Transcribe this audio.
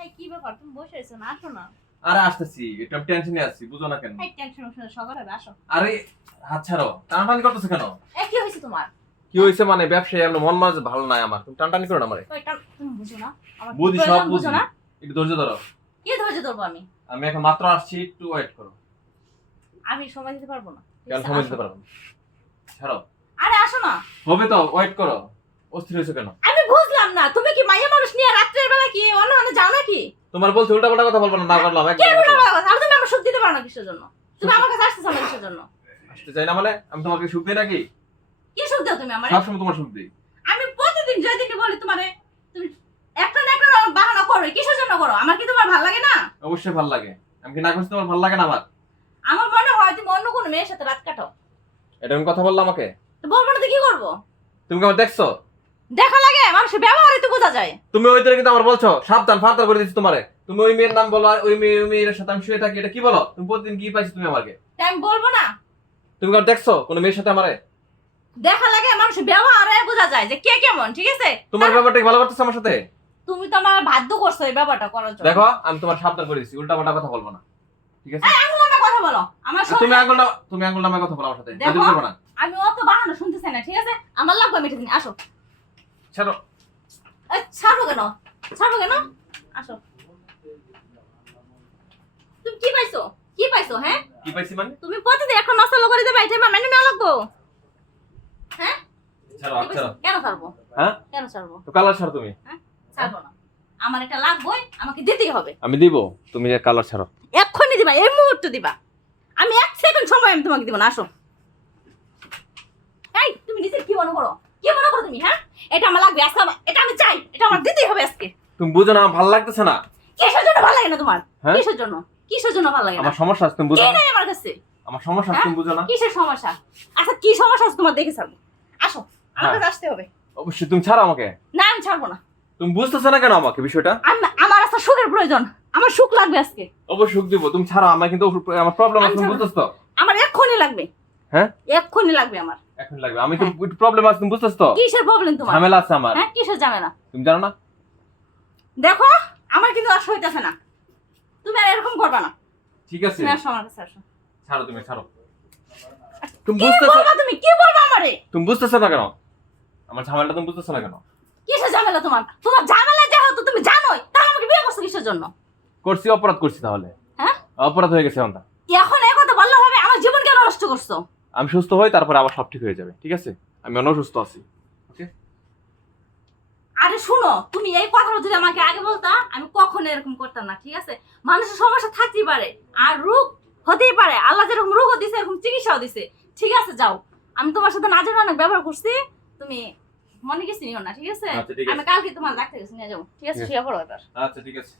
এই কি ব্যাপার তুমি বসে আছো না আসো না আরে আসতেছি একটু টেনশনে আছি বুঝো না কেন এই টেনশন সকালে আসো আরে হাত ছাড়ো টানটানি করতেছ কেন এই কি হইছে তোমার কি হইছে মানে ব্যবসায় এমন মন মাঝে ভালো নাই আমার তুমি টানটানি করো না আমারে তো এটা তুমি বুঝো না আমার বুঝি কি সব প্রয়োজন বুঝি না একটু ধৈর্য ধরো কি ধৈর্য ধরবো আমি আমি এখন মাত্র আসছি একটু ওয়েট করো আমি সময় দিতে পারবো না ঠিক কেন আছে, সময় আসো। দিতে পারবো না? ছাড়ো আরে আসো না হবে তো ওয়েট করো অস্থির হয়েছে কেন আমি বুঝলাম না তুমি কি মাইয়া মানুষ নিয়ে রাত্রের বেলা কি অন্য অন্য যাও নাকি তোমার বলছো উল্টা পাল্টা কথা বলবো না না করলাম কে একদম বলে বলা কথা? আর তুমি আমার সুখ দিতে পারো না কিসের জন্য তুমি আমার কাছে আসতেছো না কিসের জন্য আসতে চাই না মানে আমি তোমাকে সুখ দিই নাকি কি সুখ দাও তুমি আমারে সবসময় তোমার সুখ দিই আমি প্রতিদিন যেদিকে বলি তোমারে তুমি একটা না একটা বাহানা করো কিসের জন্য করো আমার কি তোমার ভালো লাগে না অবশ্যই ভালো লাগে আমি কি না করছি তোমার ভালো লাগে না আমার আমার মনে হয় তুমি অন্য কোনো মেয়ের সাথে রাত কাটাও এটা তুমি কথা বললা আমাকে তো বলবো না তো কি করবো তুমি কি আমার দেখছো দেখা লাগে মানুষের ব্যবহারই তো বোঝা যায় তুমি ওই দিনে কিন্তু আমার বলছো সাবধান ফার্দার করে দিচ্ছি তোমারে তুমি ওই মেয়ের নাম বলো ওই মেয়ের সাথে আমি শুয়ে থাকি এটা কি বলো তুমি প্রতিদিন কি পাইছো তুমি আমাকে তাই আমি বলবো না তুমি কি আমার দেখছো কোন মেয়ের সাথে আমারে দেখা লাগে মানুষের ব্যবহারে বোঝা যায় যে কে কেমন ঠিক আছে তোমার ব্যাপারটা কি ভালো করতেছো আমার সাথে তুমি তো আমার বাধ্য করছো এই ব্যাপারটা করার জন্য দেখো আমি তোমার সাবধান করে দিচ্ছি উল্টা পাল্টা কথা বলবো না ঠিক আছে এই আঙুল নামে কথা বলো আমার তুমি শরীরে- আঙুল নামে কথা বলো আমার সাথে দেখো। যদি বলবো না আমি অত বাহানা শুনতেছি না ঠিক আছে আমার লাগবে মিঠে দিন আসো ছাড়ো এই, ছাড়বো কেন আসো তুমি কি পাইছো হ্যাঁ কি পাইছি মানে তুমি প্রতিদিন এখন মশলা করে দেবে এটা মানে না লাগবো হ্যাঁ ছাড়ো কি পাইছো? কেন ছাড়বো হ্যাঁ কেন ছাড়বো তো কালার ছাড়ো তুমি ছাড়বো না আমার এটা লাগবেই আমাকে দিতেই হবে আমি দিব তুমি কালার ছাড়ো এক্ষুনি দিবা এই মুহূর্তে দিবা আমি 1 সেকেন্ড সময় আমি তোমাকে দিব না আসো এই তুমি নিজে কি মনে করো তুমি হ্যাঁ এটা আমার লাগবে আজকে এটা আমি চাই এটা আমার দিতেই হবে আজকে তুমি বুঝো না আমার ভালো লাগতেছে না কিসের জন্য ভালো লাগে না তোমার হ্যাঁ? কিসের জন্য ভালো লাগে না আমার সমস্যা আছে তুমি বুঝো কি না নাই আমার কাছে আমার সমস্যা আছে তুমি বুঝো না কিসের সমস্যা আচ্ছা কি সমস্যা আছে তোমার দেখে ছাড়বো আসো আমার হ্যাঁ। কাছে আসতে হবে অবশ্যই তুমি ছাড়ো আমাকে না আমি ছাড়বো না তুমি বুঝতেছো না কেন আমাকে বিষয়টা আমার আজকে সুখের প্রয়োজন আমার সুখ লাগবে আজকে অবশ্যই সুখ দিব তুমি ছাড়ো আমার কিন্তু আমার প্রবলেম আছে আমি তুমি ছাড়বো। বুঝতেছো তো আমার এক্ষুনি লাগবে হ্যাঁ এক্ষুনি লাগবে আমার এখন লাগবে আমি তো একটু প্রবলেম আছে তুমি বুঝতেছো তো কিসের প্রবলেম তোমার ঝামেলা আছে আমার হ্যাঁ কিসের ঝামেলা তুমি জানো না দেখো আমার কিন্তু আর সইতেছে না তুমি আর এরকম করবা না ঠিক আছে তুমি আসো আমার কাছে আসো ছাড়ো তুমি ছাড়ো তুমি কি বুঝতেছো বলবা তুমি কি বলবা আমারে তুমি বুঝতেছো না কেন আমার ঝামেলাটা তুমি বুঝতেছো না কেন কিসের ঝামেলা তোমার ঝামেলা যেহেতু তুমি জানোই তাহলে আমাকে বিয়ে করছো কিসের জন্য করছি অপরাধ করছি তাহলে হ্যাঁ অপরাধ হয়ে গেছে এখন এখন এই কথা বললে হবে আমার জীবন কেন নষ্ট করছো আমি সুস্থ হই তারপরে আবার সব ঠিক হয়ে যাবে ঠিক আছে আমি অসুস্থ আছি ওকে আরে শুনো তুমি এই কথাটা যদি আমাকে আগে বলতা আমি কখনো এরকম করতাম না ঠিক আছে মানুষের সমস্যা থাকতেই পারে আর রোগ হতেই পারে আল্লাহ যেরকম রোগও দিছে এরকম চিকিৎসাও দিছে ঠিক আছে যাও আমি তোমার সাথে না জানি অনেক ব্যবহার করছি তুমি মনে কিছু নিও না ঠিক আছে আচ্ছা, ঠিক আছে। আমি কালকে তোমার ডাক্তার কাছে নিয়ে যাবো ঠিক আছে শুয়ে পড়ো এবার আচ্ছা ঠিক আছে